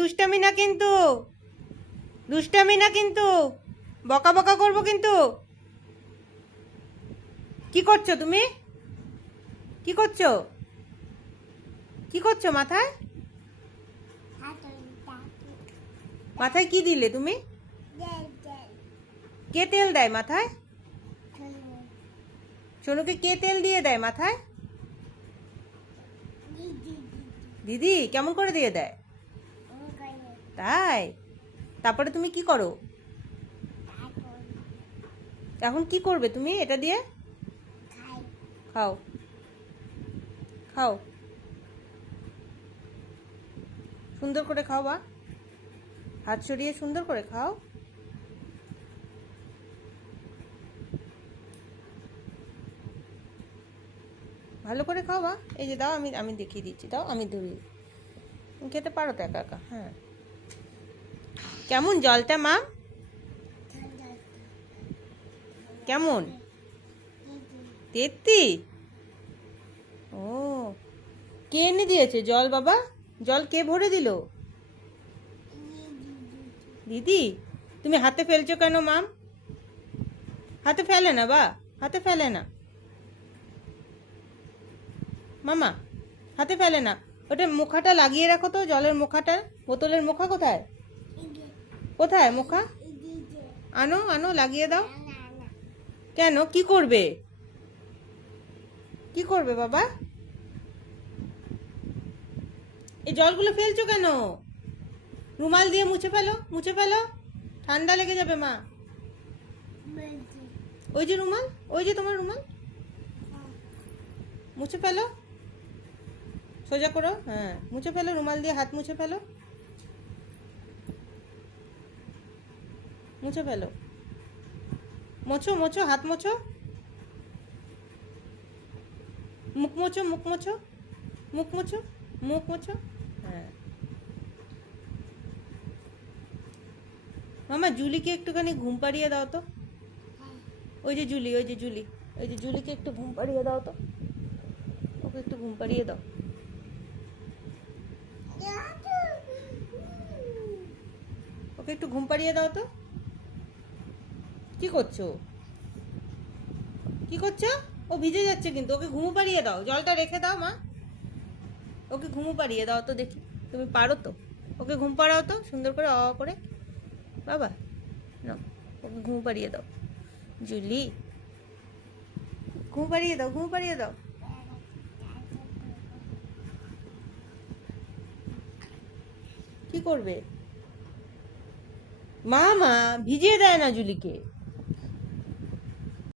দুষ্টামি না কিন্তু, দুষ্টামি না কিন্তু, বকা বকা করবো কিন্তু। কি করছো তুমি? কি করছো? কি করছো মাথায়? মাথায় কি দিলে তুমি? কে তেল দেয় মাথায়? সোনুকে কে তেল দিয়ে দেয় মাথায়? দিদি কেমন করে দিয়ে দেয়? তাই? তারপরে তুমি কি করো? এখন কি করবে তুমি এটা দিয়ে? খাও, খাও, সুন্দর করে খাও বা, হাত সরিয়ে সুন্দর করে খাও। ভালো করে খাও বা। এই যে দাও, আমি আমি দেখিয়ে দিচ্ছি, দাও আমি ধরি। খেতে পারো তো একা একা। হ্যাঁ, কেমন জলটা মা? কেমন? তেত্তি? ও, কে এনে দিয়েছে জল বাবা? জল কে ভরে দিল? দিদি। তুমি হাতে ফেলছো কেন মাম? হাতে ফেলে না বা, হাতে ফেলে না মামা, হাতে ফেলে না। ওটা মুখাটা লাগিয়ে রাখো তো, জলের মুখাটা। বোতলের মুখা কোথায়? কোথায় মুখা? আনো আনো, লাগিয়ে দাও। কেন, কি করবে? কি করবে বাবা? এই জলগুলো ফেলছো কেন? রুমাল দিয়ে মুছে ফেলো, মুছে ফেলো, ঠান্ডা লেগে যাবে মা। ওই যে রুমাল, ওই যে তোমার রুমাল, মুছে ফেলো, সোজা করো। হ্যাঁ, মুছে ফেলো, রুমাল দিয়ে হাত মুছে ফেলো, মুছে ফেলো, মোছো মোছো, হাত মোছো, মুখ মোছো, মুখ মোছো, মুখ মোছো, মুখ মোছো। হ্যাঁ মামা, জুলিকে একটুখানি ঘুম পাড়িয়ে দাও তো। ওই যে জুলি, ওই যে জুলি, ওই যে জুলিকে একটু ঘুম পাড়িয়ে দাও তো। ওকে একটু ঘুম পাড়িয়ে দাও। ওকে একটু ঘুম পাড়িয়ে দাও তো। কি করছো? কি করছো? ও ভিজে যাচ্ছে কিন্তু, ওকে ঘুমু পাড়িয়ে দাও, জলটা রেখে দাও মা। ওকে ঘুমু পাড়িয়ে দাও তো দেখি, তুমি পারো তো? ওকে ঘুম পাড়াও তো সুন্দর করে, করে বাবা। না, ওকে ঘুম পাড়িয়ে দাও। জুলি, ঘুম পাড়িয়ে দাও, ঘুম পাড়িয়ে দাও। কি করবে? মা মা ভিজিয়ে দেয় না জুলিকে।